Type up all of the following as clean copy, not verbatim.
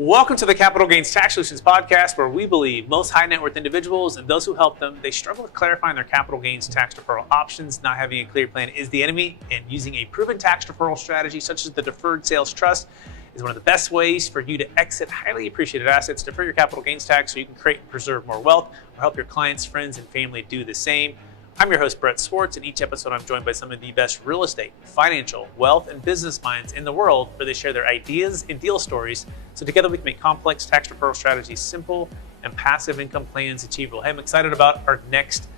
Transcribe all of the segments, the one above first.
Welcome to the Capital Gains Tax Solutions podcast, where we believe most high net worth individuals and those who help them, they struggle with clarifying their capital gains tax deferral options. Not having a clear plan is the enemy, and using a proven tax deferral strategy such as the Deferred Sales Trust is one of the best ways for you to exit highly appreciated assets, defer your capital gains tax so you can create and preserve more wealth, or help your clients, friends, and family do the same. I'm your host, Brett Swarts, and each episode I'm joined by some of the best real estate, financial, wealth, and business minds in the world, where they share their ideas and deal stories, so together we can make complex tax deferral strategies simple and passive income plans achievable. Hey, I'm excited about our next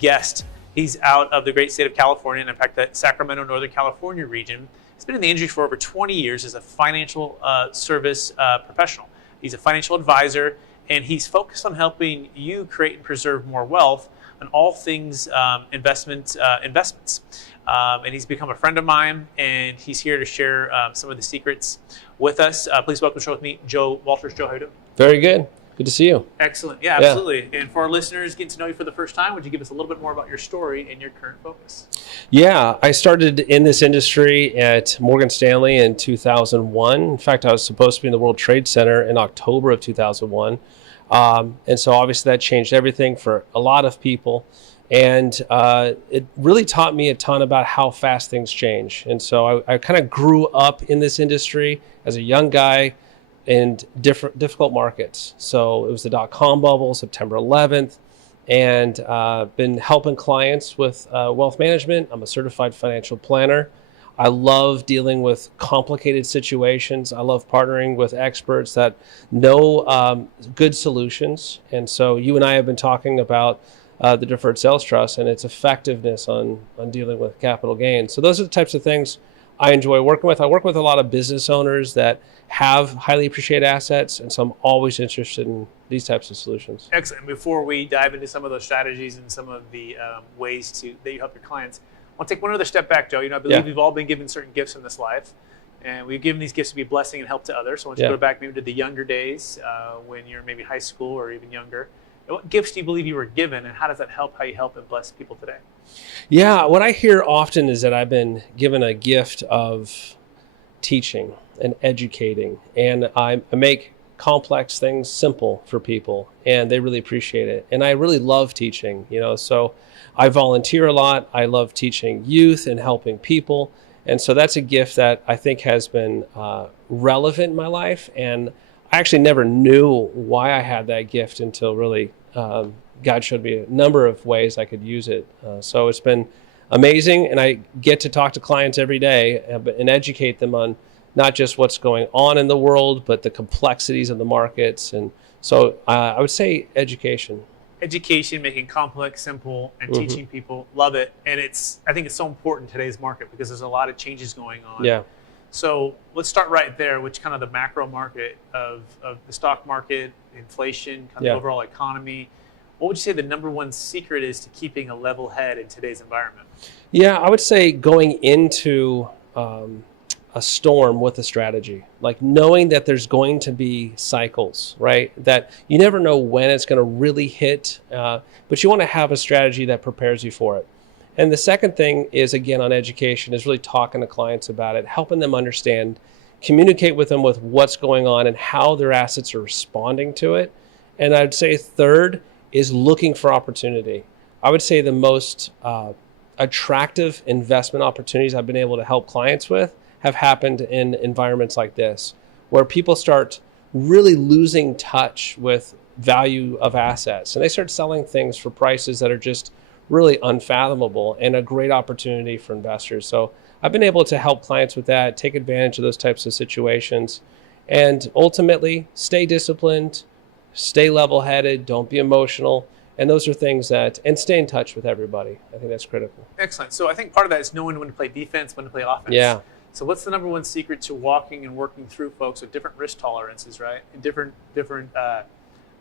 guest. He's out of the great state of California, and in fact, the Sacramento, Northern California region. He's been in the industry for over 20 years as a financial service professional. He's a financial advisor, and he's focused on helping you create and preserve more wealth on all things investments. And he's become a friend of mine, and he's here to share some of the secrets with us. Please welcome to the show with me, Joe Walters. Joe, how are you doing? Very good. Good to see you. Excellent. Yeah, absolutely. And for our listeners getting to know you for the first time, would you give us a little bit more about your story and your current focus? Yeah, I started in this industry at Morgan Stanley in 2001. In fact, I was supposed to be in the World Trade Center in October of 2001. And so obviously that changed everything for a lot of people. And it really taught me a ton about how fast things change. And so I kind of grew up in this industry as a young guy in difficult markets. So it was the dot-com bubble, September 11th, and been helping clients with wealth management. I'm a certified financial planner. I love dealing with complicated situations. I love partnering with experts that know good solutions. And so you and I have been talking about the Deferred Sales Trust and its effectiveness on dealing with capital gains. So those are the types of things I enjoy working with. I work with a lot of business owners that have highly appreciated assets, and so I'm always interested in these types of solutions. Excellent. Before we dive into some of those strategies and some of the ways that you help your clients, I'll take one other step back, Joe. I believe we've all been given certain gifts in this life, and we've given these gifts to be a blessing and help to others. So I want you to go back maybe to the younger days when you're maybe high school or even younger. What gifts do you believe you were given, and how does that help how you help and bless people today? Yeah, what I hear often is that I've been given a gift of teaching and educating, and I make complex things simple for people, and they really appreciate it. And I really love teaching, so I volunteer a lot. I love teaching youth and helping people. And so that's a gift that I think has been relevant in my life. And I actually never knew why I had that gift until really God showed me a number of ways I could use it. So it's been amazing. And I get to talk to clients every day and educate them on not just what's going on in the world, but the complexities of the markets. And so I would say education. Education, making complex simple, and teaching people. Love it. And I think it's so important in today's market because there's a lot of changes going on. Yeah. So let's start right there, which kind of the macro market of the stock market, inflation, kind of the overall economy. What would you say the number one secret is to keeping a level head in today's environment? Yeah, I would say going into a storm with a strategy, like knowing that there's going to be cycles, right? That you never know when it's going to really hit, but you want to have a strategy that prepares you for it. And the second thing is, again, on education, is really talking to clients about it, helping them understand, communicate with them with what's going on and how their assets are responding to it. And I'd say third is looking for opportunity. I would say the most attractive investment opportunities I've been able to help clients with have happened in environments like this, where people start really losing touch with value of assets. And they start selling things for prices that are just really unfathomable, and a great opportunity for investors. So I've been able to help clients with that, take advantage of those types of situations, and ultimately stay disciplined, stay level-headed, don't be emotional. And those are things and stay in touch with everybody. I think that's critical. Excellent. So I think part of that is knowing when to play defense, when to play offense. Yeah. So what's the number one secret to walking and working through folks with different risk tolerances, right? And different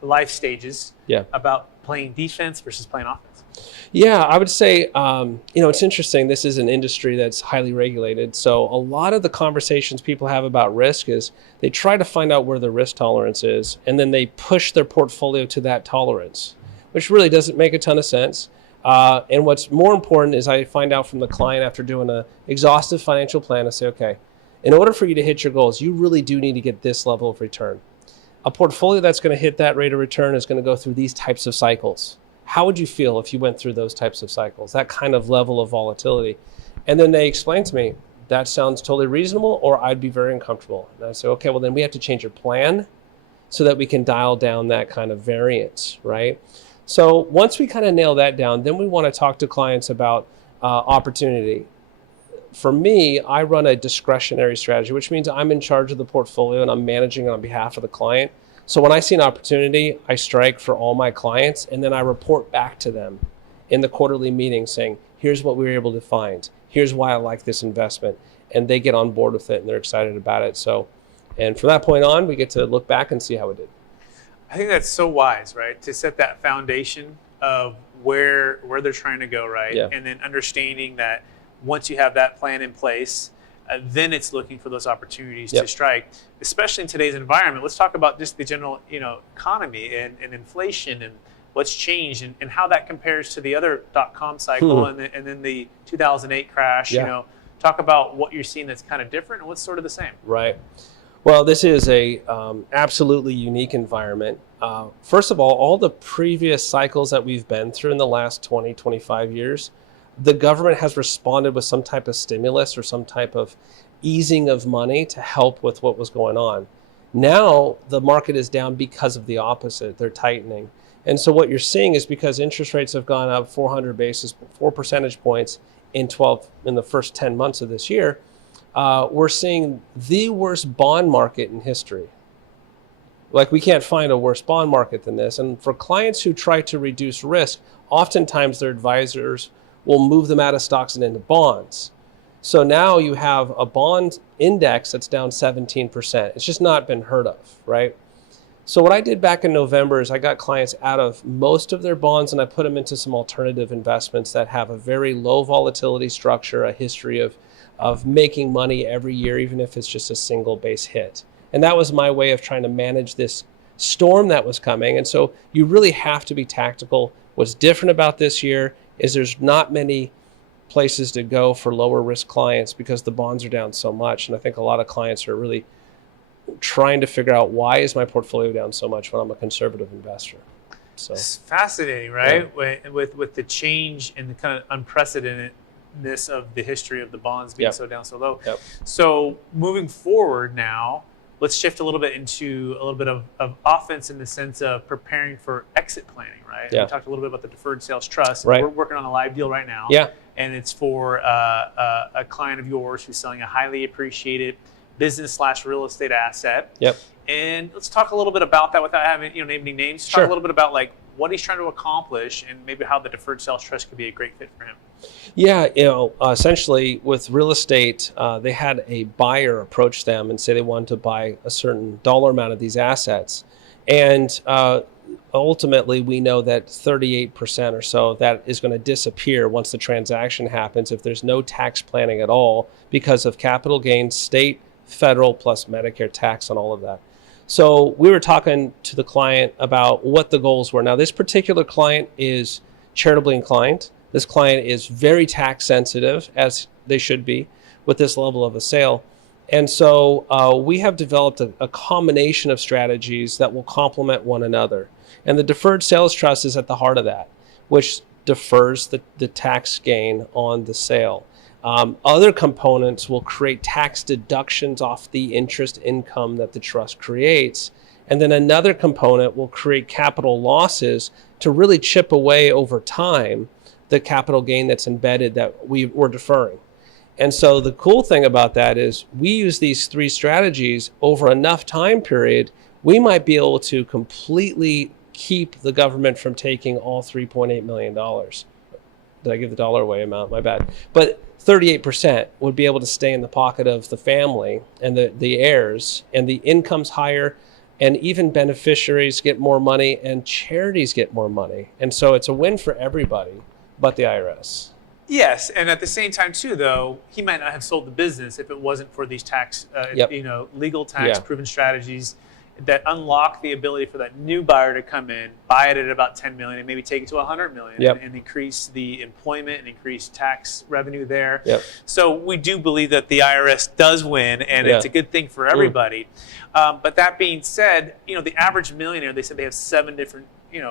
life stages about playing defense versus playing offense? Yeah, I would say, it's interesting. This is an industry that's highly regulated. So a lot of the conversations people have about risk is they try to find out where their risk tolerance is, and then they push their portfolio to that tolerance, which really doesn't make a ton of sense. And what's more important is I find out from the client after doing an exhaustive financial plan, I say, okay, in order for you to hit your goals, you really do need to get this level of return. a portfolio that's going to hit that rate of return is going to go through these types of cycles. How would you feel if you went through those types of cycles, that kind of level of volatility? And then they explained to me, that sounds totally reasonable, or I'd be very uncomfortable. And I say, okay, well then we have to change your plan so that we can dial down that kind of variance, right? So once we kind of nail that down, then we want to talk to clients about opportunity. For me, I run a discretionary strategy, which means I'm in charge of the portfolio and I'm managing it on behalf of the client. So when I see an opportunity, I strike for all my clients, and then I report back to them in the quarterly meeting saying, here's what we were able to find. Here's why I like this investment. And they get on board with it and they're excited about it. So, and from that point on, we get to look back and see how it did. I think that's so wise, right? To set that foundation of where they're trying to go, right? Yeah. And then understanding that once you have that plan in place, then it's looking for those opportunities to strike, especially in today's environment. Let's talk about just the general, economy and inflation and what's changed and how that compares to the other .com cycle and then the 2008 crash. Talk about what you're seeing that's kind of different and what's sort of the same. Right. Well, this is a absolutely unique environment. First of all the previous cycles that we've been through in the last 20, 25 years, the government has responded with some type of stimulus or some type of easing of money to help with what was going on. Now the market is down because of the opposite. They're tightening. And so what you're seeing is because interest rates have gone up 4 percentage points in the first 10 months of this year, we're seeing the worst bond market in history. Like, we can't find a worse bond market than this. And for clients who try to reduce risk, oftentimes their advisors will move them out of stocks and into bonds. So now you have a bond index that's down 17%. It's just not been heard of, right? So what I did back in November is I got clients out of most of their bonds and I put them into some alternative investments that have a very low volatility structure, a history of making money every year, even if it's just a single base hit. And that was my way of trying to manage this storm that was coming. And so you really have to be tactical. What's different about this year is there's not many places to go for lower risk clients because the bonds are down so much. And I think a lot of clients are really trying to figure out, why is my portfolio down so much when I'm a conservative investor? So it's fascinating, right? Yeah. With the change and the kind of unprecedentedness of the history of the bonds being so down so low. Yep. So moving forward now, let's shift a little bit into a little bit of offense in the sense of preparing for exit planning, right? Yeah. We talked a little bit about the Deferred Sales Trust. Right. We're working on a live deal right now. Yeah. And it's for a client of yours who's selling a highly appreciated business/real estate asset. Yep. And let's talk a little bit about that without having name any names. Sure. Talk a little bit about like what he's trying to accomplish and maybe how the Deferred Sales Trust could be a great fit for him. Yeah, essentially with real estate, they had a buyer approach them and say they wanted to buy a certain dollar amount of these assets. And ultimately, we know that 38% or so of that is going to disappear once the transaction happens if there's no tax planning at all because of capital gains, state, federal, plus Medicare tax on all of that. So we were talking to the client about what the goals were. Now, this particular client is charitably inclined. This client is very tax sensitive, as they should be, with this level of a sale. And so we have developed a combination of strategies that will complement one another. And the Deferred Sales Trust is at the heart of that, which defers the tax gain on the sale. Other components will create tax deductions off the interest income that the trust creates. And then another component will create capital losses to really chip away over time the capital gain that's embedded that we're deferring. And so the cool thing about that is we use these three strategies over enough time period, we might be able to completely keep the government from taking all $3.8 million. Did I give the dollar away amount? My bad. But 38% would be able to stay in the pocket of the family and the heirs, and the income's higher, and even beneficiaries get more money and charities get more money. And so it's a win for everybody but the IRS. Yes, and at the same time too, though, he might not have sold the business if it wasn't for these tax, legal tax proven strategies. that unlock the ability for that new buyer to come in, buy it at about 10 million and maybe take it to 100 million and increase the employment and increase tax revenue there. So we do believe that the IRS does win, and it's a good thing for everybody. But that being said, the average millionaire, they said they have 7 different,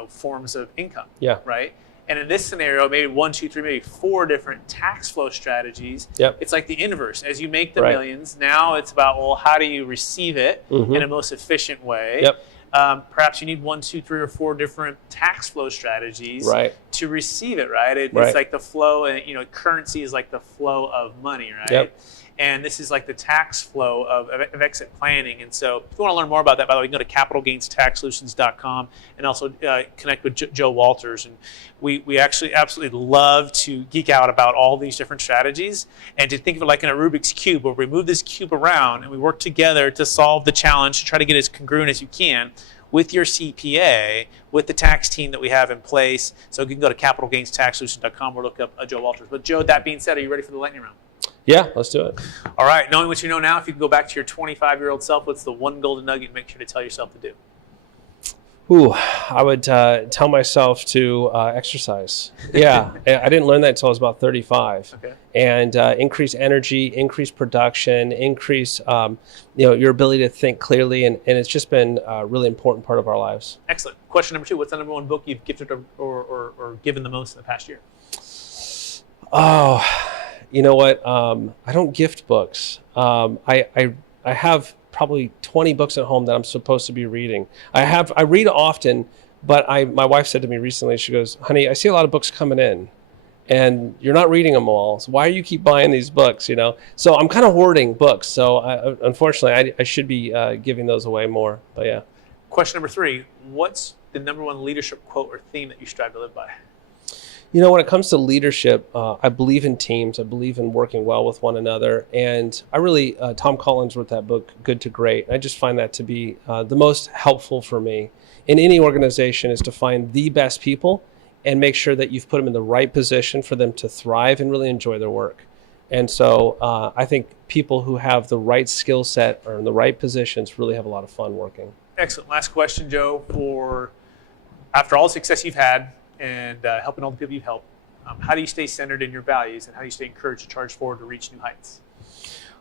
forms of income, right? And in this scenario, maybe 1, 2, 3, maybe 4 different tax flow strategies. It's like the inverse. As you make the millions, now it's about, well, how do you receive it in a most efficient way? Perhaps you need 1, 2, 3, or 4 different tax flow strategies to receive it, right? It's like the flow, and currency is like the flow of money, right? And this is like the tax flow of exit planning. And so if you want to learn more about that, by the way, you can go to capitalgainstaxsolutions.com and also connect with Joe Walters. And we actually absolutely love to geek out about all these different strategies, and to think of it like in a Rubik's Cube, where we move this cube around and we work together to solve the challenge, to try to get as congruent as you can with your CPA, with the tax team that we have in place. So you can go to capitalgainstaxsolutions.com or look up Joe Walters. But Joe, that being said, are you ready for the lightning round? Yeah, let's do it. All right. Knowing what you know now, if you can go back to your 25-year-old self, what's the one golden nugget you make sure to tell yourself to do? I would tell myself to exercise. I didn't learn that until I was about 35. And increase energy, increase production, increase your ability to think clearly, and it's just been a really important part of our lives. Excellent. Question number 2: what's the number 1 book you've gifted or given the most in the past year? You know what? I don't gift books. I have probably 20 books at home that I'm supposed to be reading. I read often, but my wife said to me recently, she goes, "Honey, I see a lot of books coming in, and you're not reading them all. So why do you keep buying these books?" So I'm kind of hoarding books. So unfortunately, I should be giving those away more. But yeah. Question number 3: what's the number 1 leadership quote or theme that you strive to live by? When it comes to leadership, I believe in teams. I believe in working well with one another. And I really, Tom Collins wrote that book, Good to Great. I just find that to be the most helpful for me in any organization, is to find the best people and make sure that you've put them in the right position for them to thrive and really enjoy their work. And so I think people who have the right skill set or in the right positions really have a lot of fun working. Excellent. Last question, Joe. After all the success you've had, and helping all the people you've helped, how do you stay centered in your values, and how do you stay encouraged to charge forward to reach new heights?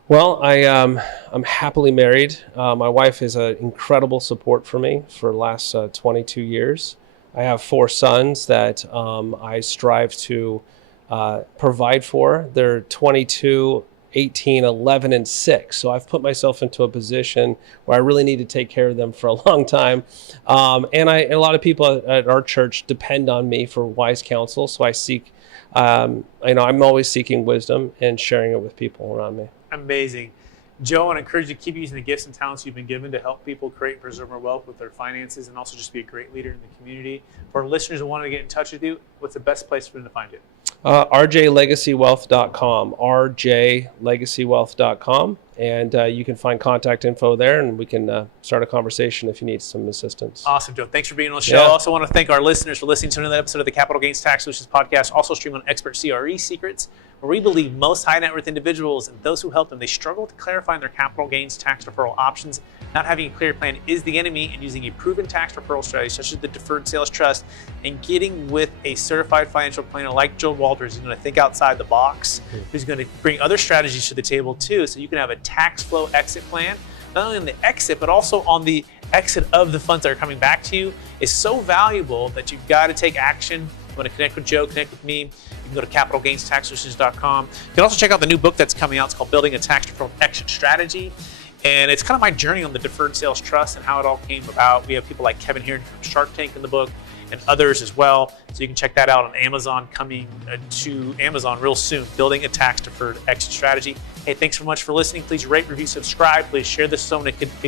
Well, I'm happily married. My wife is an incredible support for me for the last 22 years. I have 4 sons that I strive to provide for. They're 22, 18, 11, and 6. So I've put myself into a position where I really need to take care of them for a long time. And a lot of people at our church depend on me for wise counsel. So I seek, I'm always seeking wisdom and sharing it with people around me. Amazing. Joe, I encourage you to keep using the gifts and talents you've been given to help people create and preserve more wealth with their finances, and also just be a great leader in the community. For our listeners who want to get in touch with you, what's the best place for them to find you? rjlegacywealth.com, rjlegacywealth.com, and you can find contact info there, and we can start a conversation if you need some assistance. Awesome, Joe. Thanks for being on the show. I also want to thank our listeners for listening to another episode of the Capital Gains Tax Solutions podcast, also streamed on Expert CRE Secrets, where we believe most high net worth individuals and those who help them, they struggle to clarify their capital gains tax deferral options. Not having a clear plan is the enemy, and using a proven tax deferral strategy such as the Deferred Sales Trust and getting with a certified financial planner like Joe Walters, who's going to think outside the box, who's going to bring other strategies to the table too, so you can have a tax flow exit plan, not only on the exit, but also on the exit of the funds that are coming back to you, is so valuable that you've got to take action. You want to connect with Joe, connect with me, you can go to capitalgainstaxsolutions.com. You can also check out the new book that's coming out. It's called Building a Tax Deferral Exit Strategy. And it's kind of my journey on the Deferred Sales Trust and how it all came about. We have people like Kevin here from Shark Tank in the book, and others as well. So you can check that out on Amazon, coming to Amazon real soon, Building a Tax Deferred Exit Strategy. Hey, thanks so much for listening. Please rate, review, subscribe. Please share this so it can